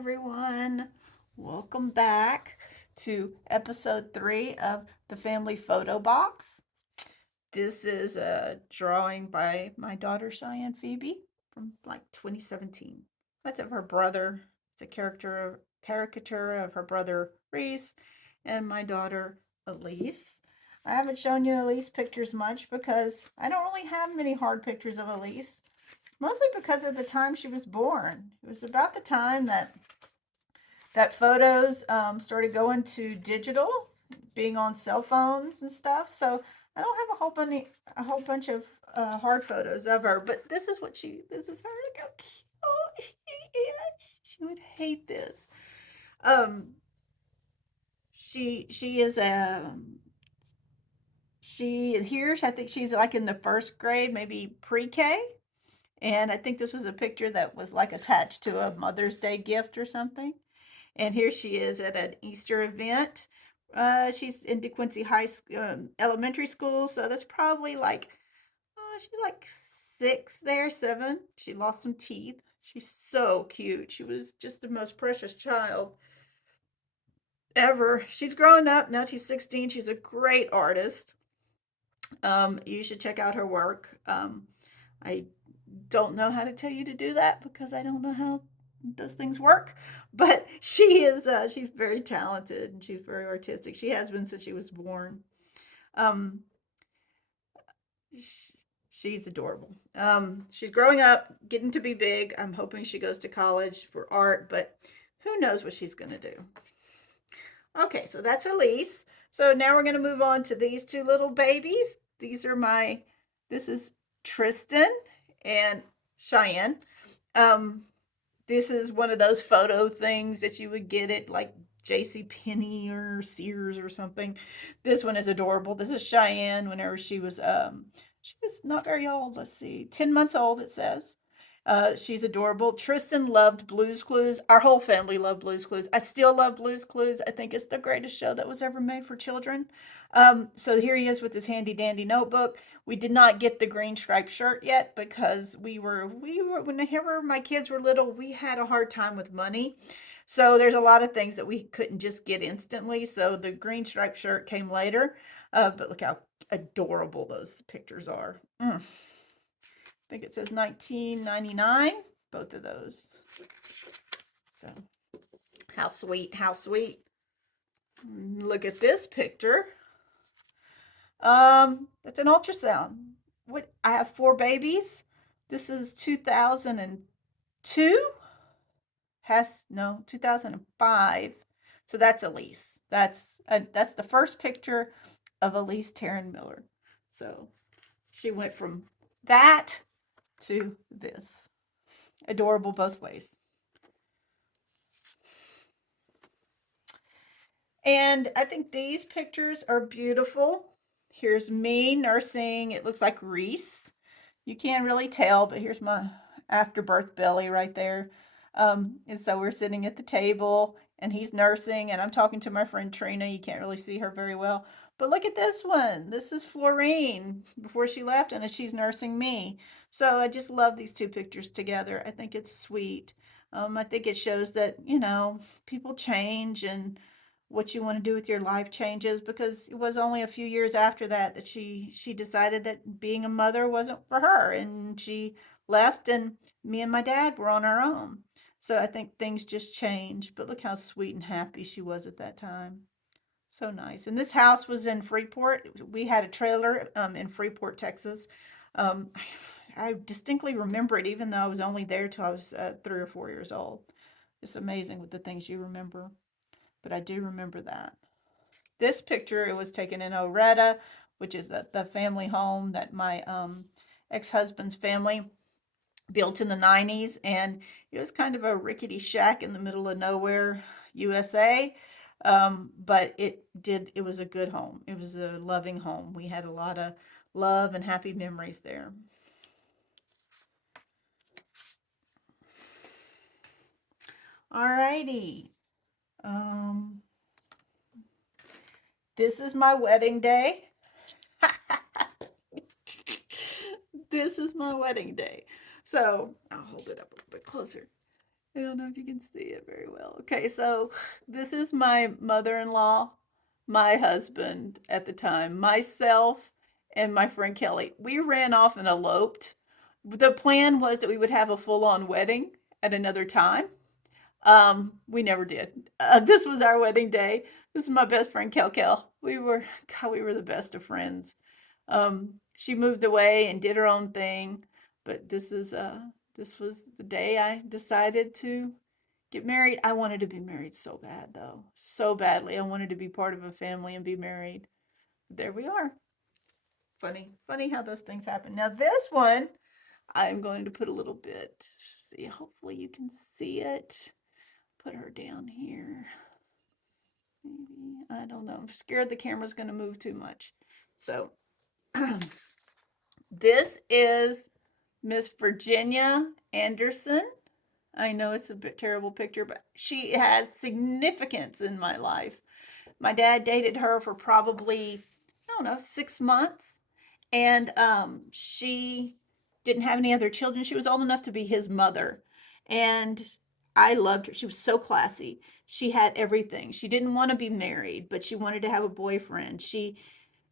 everyone. Welcome back to episode 3 of the Family Photo Box. This is a drawing by my daughter Cheyenne Phoebe from like 2017. That's of her brother. It's a caricature of her brother Reese and my daughter Elise. I haven't shown you Elise pictures much because I don't really have many hard pictures of Elise. Mostly because of the time she was born. It was about the time that photos started going to digital, being on cell phones and stuff. So I don't have a whole bunch of hard photos of her. But this is her. Look how cute she is. She would hate this. Um, she is she here. I think she's like in the first grade, maybe pre-K. And I think this was a picture that was like attached to a Mother's Day gift or something. And here she is at an Easter event. She's in DeQuincy Elementary School, so that's probably like, she's like 6 there, 7. She lost some teeth. She's so cute. She was just the most precious child ever. She's grown up. Now she's 16. She's a great artist. You should check out her work. I don't know how to tell you to do that because I don't know how those things work. But she's very talented and she's very artistic. She has been since she was born. Um, sh- she's adorable. She's growing up, getting to be big. I'm hoping she goes to college for art, but who knows what she's going to do. Okay, so that's Elise. So now we're going to move on to these two little babies. This is Tristan and Cheyenne. Um, this is one of those photo things that you would get at like J.C. Penney or Sears or something. This one is adorable. This is Cheyenne whenever she was not very old. Let's see, 10 months old it says. She's adorable. Tristan loved Blue's Clues. Our whole family loved Blue's Clues. I still love Blue's Clues. I think it's the greatest show that was ever made for children. So here he is with his handy dandy notebook. We did not get the green striped shirt yet because whenever my kids were little, we had a hard time with money. So there's a lot of things that we couldn't just get instantly. So the green striped shirt came later. But look how adorable those pictures are. I think it says 1999, both of those. So how sweet, how sweet. Look at this picture. That's an ultrasound. What, I have 4 babies. This is 2002. Has no 2005. So that's Elise. That's the first picture of Elise Taryn Miller. So she went from that to this. Adorable both ways. And I think these pictures are beautiful. Here's me nursing. It looks like Reese. You can't really tell, but here's my afterbirth belly right there. And so we're sitting at the table and he's nursing and I'm talking to my friend Trina. You can't really see her very well. But look at this one. This is Florine before she left and she's nursing me. So I just love these two pictures together. I think it's sweet. I think it shows that, people change and what you want to do with your life changes because it was only a few years after that that she decided that being a mother wasn't for her and she left and me and my dad were on our own. So I think things just changed, but look how sweet and happy she was at that time. So nice. And this house was in Freeport. We had a trailer in Freeport, Texas. Um, I distinctly remember it, even though I was only there till I was 3 or 4 years old. It's amazing with the things you remember, but I do remember that. This picture, it was taken in Oretta, which is the family home that my ex-husband's family built in the 90s. And it was kind of a rickety shack in the middle of nowhere, USA. But it was a good home. It was a loving home. We had a lot of love and happy memories there. All righty. Um, this is my wedding day. This is my wedding day. So I'll hold it up a little bit closer. I don't know if you can see it very well. Okay, so this is my mother-in-law, my husband at the time, myself, and my friend Kelly. We ran off and eloped. The plan was that we would have a full-on wedding at another time. We never did. This was our wedding day. This is my best friend Kel Kel. God, we were the best of friends. She moved away and did her own thing, but this was the day I decided to get married. I wanted to be married so bad though. So badly. I wanted to be part of a family and be married. There we are. Funny how those things happen. Now this one, I'm going to put a little bit, see, hopefully you can see it. Put her down here. Maybe, I don't know. I'm scared the camera's going to move too much. So this is Miss Virginia Anderson. I know it's a bit terrible picture, but she has significance in my life. My dad dated her for probably, I don't know, 6 months. And she didn't have any other children. She was old enough to be his mother. And I loved her. She was so classy. She had everything. She didn't want to be married, but she wanted to have a boyfriend. She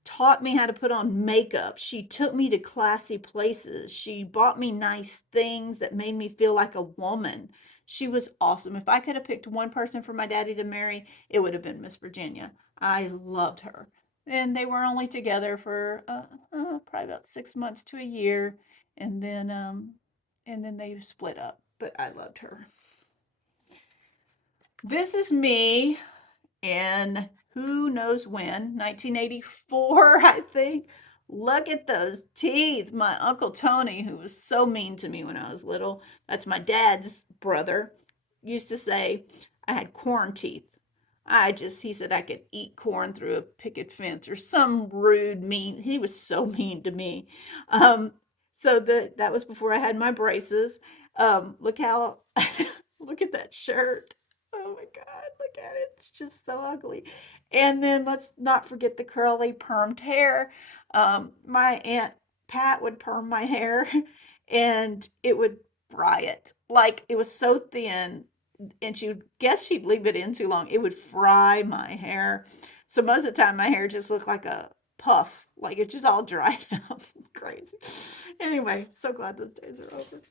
taught me how to put on makeup. She took me to classy places. She bought me nice things that made me feel like a woman. She was awesome. If I could have picked one person for my daddy to marry, it would have been Miss Virginia. I loved her. And they were only together for probably about 6 months to a year, and then they split up. But I loved her. This is me in who knows when, 1984, I think. Look at those teeth. My Uncle Tony, who was so mean to me when I was little, that's my dad's brother, used to say I had corn teeth. He said I could eat corn through a picket fence or some rude, mean, he was so mean to me. Um, that was before I had my braces. Look how, look at that shirt. Oh my God, look at it. It's just so ugly. And then let's not forget the curly permed hair. My Aunt Pat would perm my hair and it would fry it. Like it was so thin and she would guess she'd leave it in too long. It would fry my hair. So most of the time my hair just looked like a puff. Like it's just all dried out. Crazy. Anyway, so glad those days are over.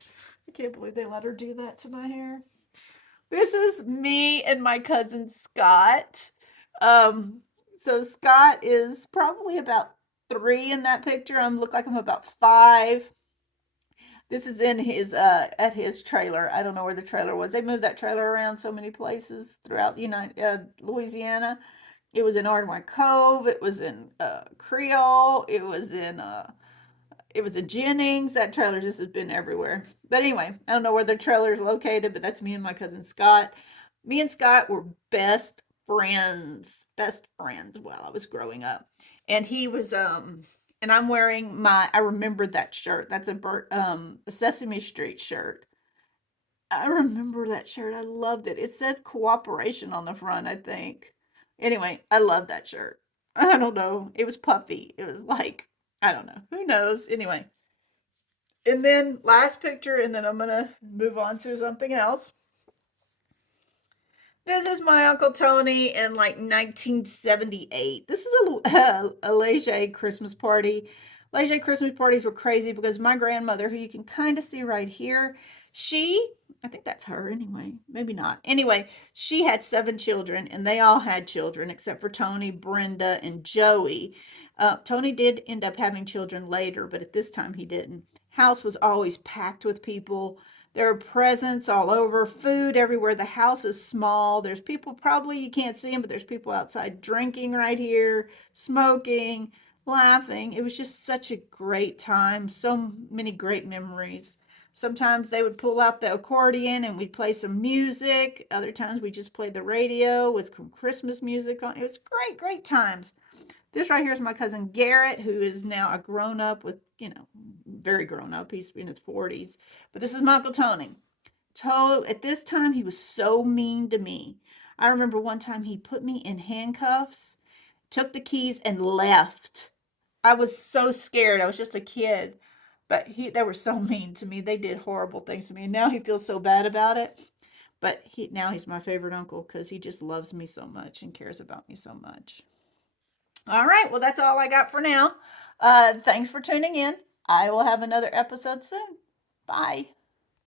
I can't believe they let her do that to my hair. This is me and my cousin Scott. Um, so Scott is probably about 3 in that picture. I look like I'm about 5. This is in his at his trailer. I don't know where the trailer was. They moved that trailer around so many places throughout Louisiana. It was in Ardmore Cove. It was in Creole. It was in Jennings. That trailer just has been everywhere. But anyway, I don't know where the trailer is located, but that's me and my cousin Scott. Me and Scott were best friends while I was growing up. And he was and I'm wearing I remembered that shirt. That's a Sesame Street shirt. I remember that shirt. I loved it. It said cooperation on the front, I think. Anyway, I love that shirt. I don't know. It was puffy. It was like, I don't know. Who knows? Anyway, and then last picture, and then I'm gonna move on to something else. This is my Uncle Tony in like 1978. This is a Leger Christmas party. Leger Christmas parties were crazy because my grandmother, who you can kind of see right here, I think that's her anyway, maybe not. Anyway, she had 7 children and they all had children except for Tony, Brenda, and Joey. Tony did end up having children later, but at this time he didn't. House was always packed with people. There are presents all over, food everywhere. The house is small. There's people, probably you can't see them, but there's people outside drinking right here, smoking, laughing. It was just such a great time. So many great memories. Sometimes they would pull out the accordion and we'd play some music. Other times we just played the radio with some Christmas music on. It was great times. This right here is my cousin Garrett, who is now a grown up with, very grown up. He's in his 40s. But this is my Uncle Tony. At this time, he was so mean to me. I remember one time he put me in handcuffs, took the keys, and left. I was so scared. I was just a kid. But they were so mean to me. They did horrible things to me. And now he feels so bad about it. But now he's my favorite uncle because he just loves me so much and cares about me so much. All right, well, that's all I got for now. Thanks for tuning in. I will have another episode soon. Bye.